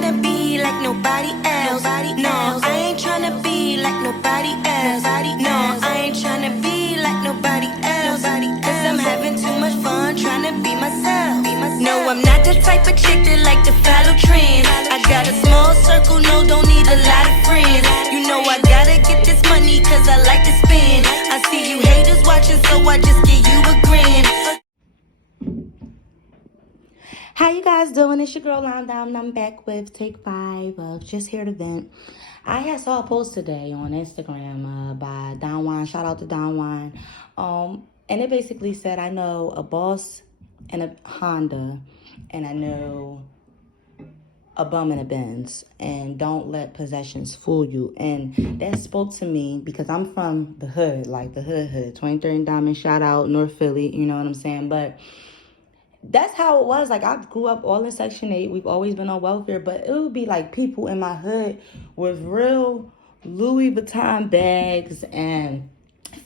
tryna be like nobody else. No, I ain't tryna be like nobody else. No, I ain't tryna be like nobody else. Cause I'm having too much fun tryna be myself. No, I'm not the type of chick that like to follow trends. I got a small circle, no, don't need a lot of friends. You know I gotta get this money cause I like to spend. I see you haters watching, so I just give you a grin. How you guys doing? It's your girl Lime Down, and I'm back with take 5 of Just Here to Vent. I had saw a post today on Instagram by Don Juan. Shout out to Don Juan. And it basically said, I know a boss and a Honda, and I know a bum and a Benz, and don't let possessions fool you. And that spoke to me because I'm from the hood, like the hood. 23rd and Diamond, shout out North Philly, you know what I'm saying? But that's how it was. Like, I grew up all in Section 8. We've always been on welfare, but it would be like people in my hood with real Louis Vuitton bags and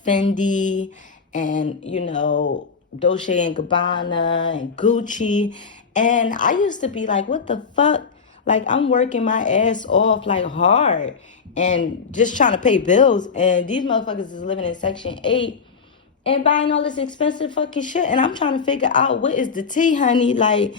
Fendi and, you know, Dolce & Gabbana and Gucci. And I used to be like, what the fuck? Like, I'm working my ass off, like, hard and just trying to pay bills. And these motherfuckers is living in Section 8 and buying all this expensive fucking shit. And I'm trying to figure out, what is the tea, honey? Like,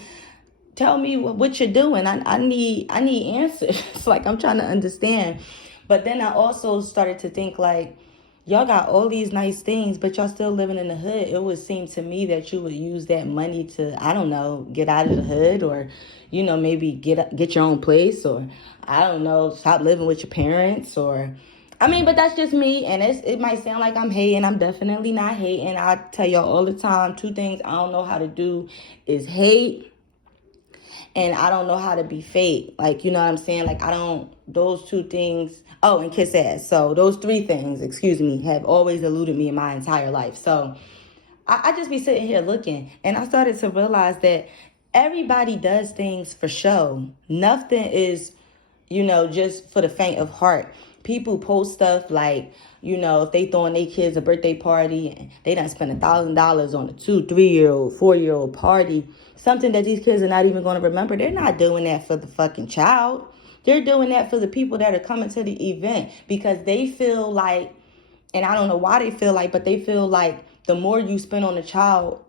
tell me what you're doing. I need answers. Like, I'm trying to understand. But then I also started to think, like, y'all got all these nice things, but y'all still living in the hood. It would seem to me that you would use that money to, I don't know, get out of the hood, or, you know, maybe get your own place, or, I don't know, stop living with your parents, or, I mean, but that's just me, and it might sound like I'm hating. I'm definitely not hating. I tell y'all all the time, 2 things I don't know how to do is hate, and I don't know how to be fake. Like, you know what I'm saying? Like, those 2 things, oh, and kiss ass. So those 3 things, have always eluded me in my entire life. So I just be sitting here looking, and I started to realize that everybody does things for show. Nothing is, you know, just for the faint of heart. People post stuff like, you know, if they throwing their kids a birthday party and they done spend $1,000 on a 2, 3-year-old, 4-year-old party, something that these kids are not even going to remember. They're not doing that for the fucking child. They're doing that for the people that are coming to the event, because they feel like, and I don't know why they feel like, but they feel like the more you spend on a child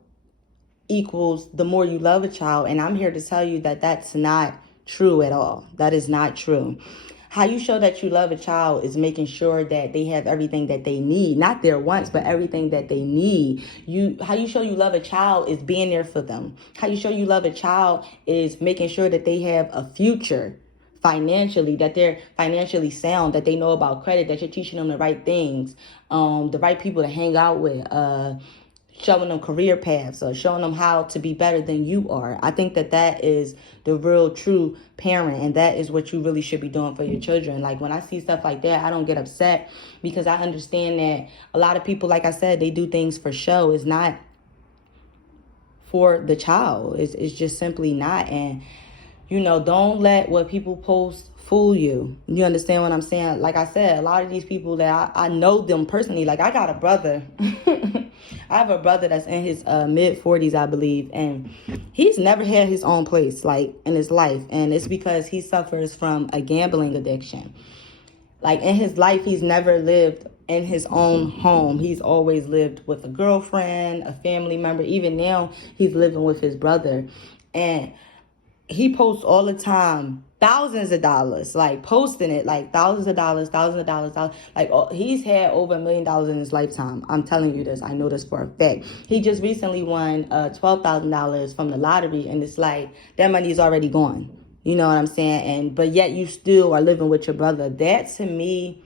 equals the more you love a child. And I'm here to tell you that that's not true at all. That is not true. How you show that you love a child is making sure that they have everything that they need, not their wants, but everything that they need. How you show you love a child is being there for them. How you show you love a child is making sure that they have a future financially, that they're financially sound, that they know about credit, that you're teaching them the right things, the right people to hang out with, showing them career paths, or showing them how to be better than you are. I think that is the real true parent, and that is what you really should be doing for your children. Like, when I see stuff like that, I don't get upset, because I understand that a lot of people, like I said, they do things for show. It's not for the child. It's just simply not. And, you know, don't let what people post fool you. You understand what I'm saying? Like I said, a lot of these people that I know them personally. Like, I got a brother. I have a brother that's in his mid-40s, I believe, and he's never had his own place, like, in his life, and it's because he suffers from a gambling addiction. Like, in his life, he's never lived in his own home. He's always lived with a girlfriend, a family member. Even now, he's living with his brother, and he posts all the time, thousands of dollars, like, posting it, like, thousands of dollars. Like, he's had over $1 million in his lifetime. I'm telling you this. I know this for a fact. He just recently won $12,000 from the lottery, and it's like, that money is already gone. You know what I'm saying? But yet you still are living with your brother. That, to me,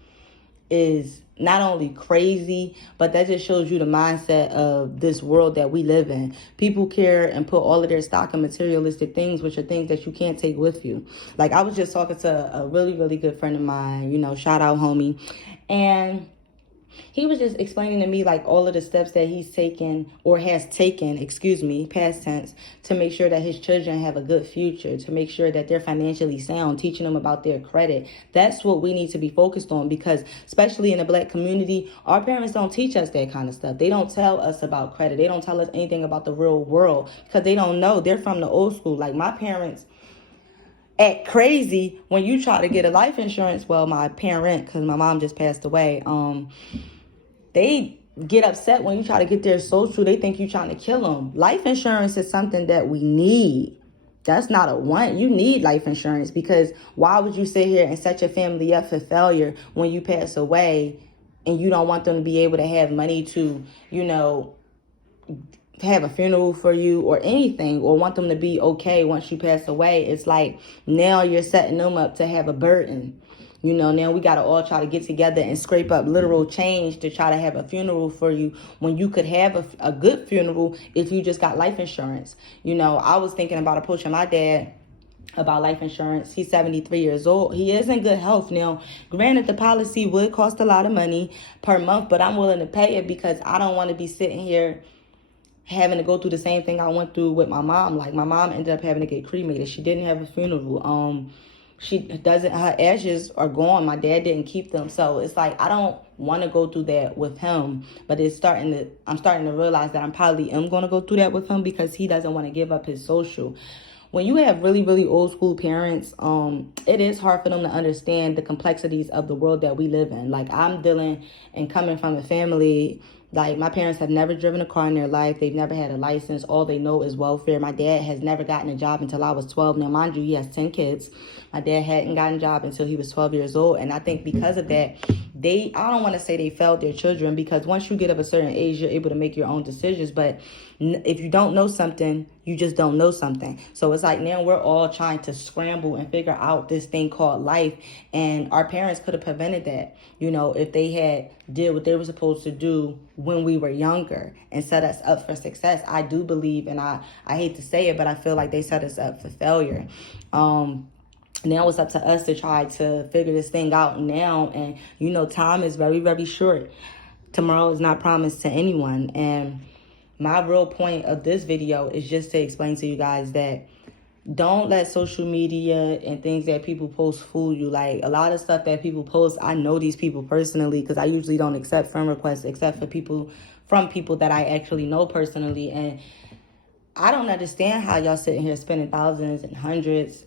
is not only crazy, but that just shows you the mindset of this world that we live in. People care and put all of their stock in materialistic things, which are things that you can't take with you. Like, I was just talking to a really, really good friend of mine, you know, shout out homie, and he was just explaining to me, like, all of the steps that he's taken, or has taken, past tense, to make sure that his children have a good future, to make sure that they're financially sound, teaching them about their credit. That's what we need to be focused on, because especially in the Black community, our parents don't teach us that kind of stuff. They don't tell us about credit. They don't tell us anything about the real world, because they don't know. They're from the old school. Like, my parents, act crazy when you try to get a life insurance. Well, my parent, because my mom just passed away, they get upset when you try to get their social. They think you're trying to kill them. Life insurance is something that we need. That's not a want. You need life insurance, because why would you sit here and set your family up for failure when you pass away and you don't want them to be able to have money to, have a funeral for you or anything, or want them to be okay once you pass away? It's like now you're setting them up to have a burden. Now we got to all try to get together and scrape up literal change to try to have a funeral for you, when you could have a good funeral if you just got life insurance. I was thinking about approaching my dad about life insurance. He's 73 years old. He is in good health. Now, granted, the policy would cost a lot of money per month, but I'm willing to pay it because I don't want to be sitting here having to go through the same thing I went through with my mom. Like, my mom ended up having to get cremated. She didn't have a funeral. Her ashes are gone. My dad didn't keep them. So it's like, I don't want to go through that with him, but I'm starting to realize that I'm probably am going to go through that with him, because he doesn't want to give up his social. When you have really, really old school parents, it is hard for them to understand the complexities of the world that we live in. Like, I'm dealing and coming from a family, like, my parents have never driven a car in their life. They've never had a license. All they know is welfare. My dad has never gotten a job until I was 12. Now, mind you, he has 10 kids. My dad hadn't gotten a job until he was 12 years old. And I think because of that, I don't want to say they failed their children, because once you get of a certain age, you're able to make your own decisions. But if you don't know something, you just don't know something. So it's like now we're all trying to scramble and figure out this thing called life. And our parents could have prevented that, if they had did what they were supposed to do when we were younger and set us up for success. I do believe, and I hate to say it, but I feel like they set us up for failure. Now it's up to us to try to figure this thing out now. And, time is very, very short. Tomorrow is not promised to anyone. And my real point of this video is just to explain to you guys that don't let social media and things that people post fool you. Like, a lot of stuff that people post, I know these people personally, because I usually don't accept friend requests except for from people that I actually know personally. And I don't understand how y'all sitting here spending thousands and hundreds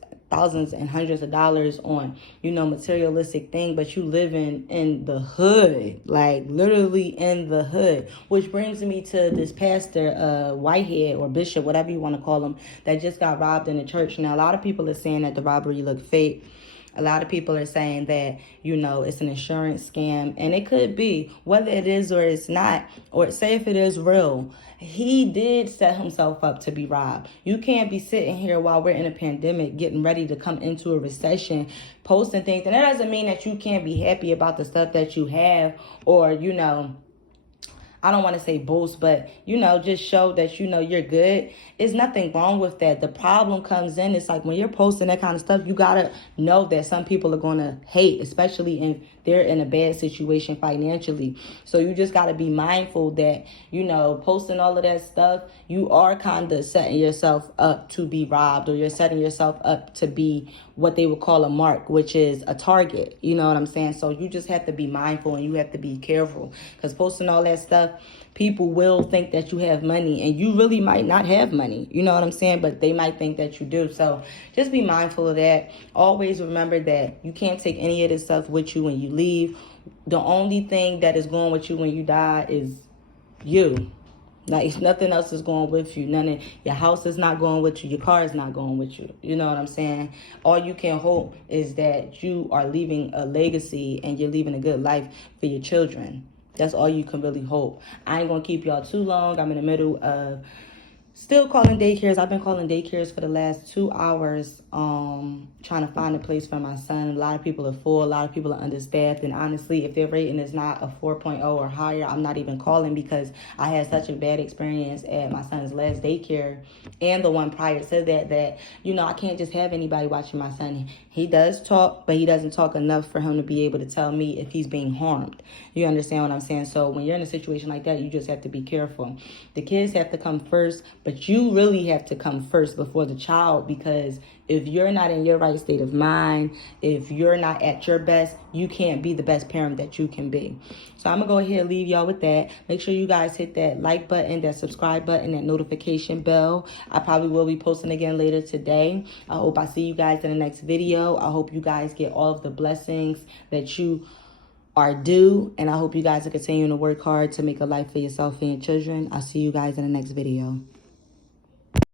of dollars on, materialistic thing, but you living in the hood, like literally in the hood. Which brings me to this pastor, Whitehead or Bishop, whatever you want to call him, that just got robbed in the church. Now, a lot of people are saying that the robbery looked fake. A lot of people are saying that, it's an insurance scam, and it could be. Whether it is or it's not, or say if it is real, he did set himself up to be robbed. You can't be sitting here while we're in a pandemic, getting ready to come into a recession, posting things. And that doesn't mean that you can't be happy about the stuff that you have, or, I don't want to say boast, but, just show that, you're good. There's nothing wrong with that. The problem comes in, it's like when you're posting that kind of stuff, you got to know that some people are going to hate, especially if they're in a bad situation financially. So you just got to be mindful that, posting all of that stuff, you are kind of setting yourself up to be robbed, or you're setting yourself up to be what they would call a mark, which is a target. You know what I'm saying? So you just have to be mindful, and you have to be careful, because posting all that stuff, people will think that you have money, and you really might not have money. You know what I'm saying? But they might think that you do. So just be mindful of that. Always remember that you can't take any of this stuff with you when you leave. The only thing that is going with you when you die is you. Like, nothing else is going with you. None of your house is not going with you. Your car is not going with you. You know what I'm saying? All you can hope is that you are leaving a legacy, and you're leaving a good life for your children. That's all you can really hope. I ain't going to keep y'all too long. I'm in the middle of still calling daycares. I've been calling daycares for the last 2 hours, trying to find a place for my son. A lot of people are full. A lot of people are understaffed. And honestly, if their rating is not a 4.0 or higher, I'm not even calling, because I had such a bad experience at my son's last daycare and the one prior to that, I can't just have anybody watching my son. He does talk, but he doesn't talk enough for him to be able to tell me if he's being harmed. You understand what I'm saying? So when you're in a situation like that, you just have to be careful. The kids have to come first, But you really have to come first before the child, because if you're not in your right state of mind, if you're not at your best, you can't be the best parent that you can be. So I'm going to go ahead and leave y'all with that. Make sure you guys hit that like button, that subscribe button, that notification bell. I probably will be posting again later today. I hope I see you guys in the next video. I hope you guys get all of the blessings that you are due. And I hope you guys are continuing to work hard to make a life for yourself and your children. I'll see you guys in the next video.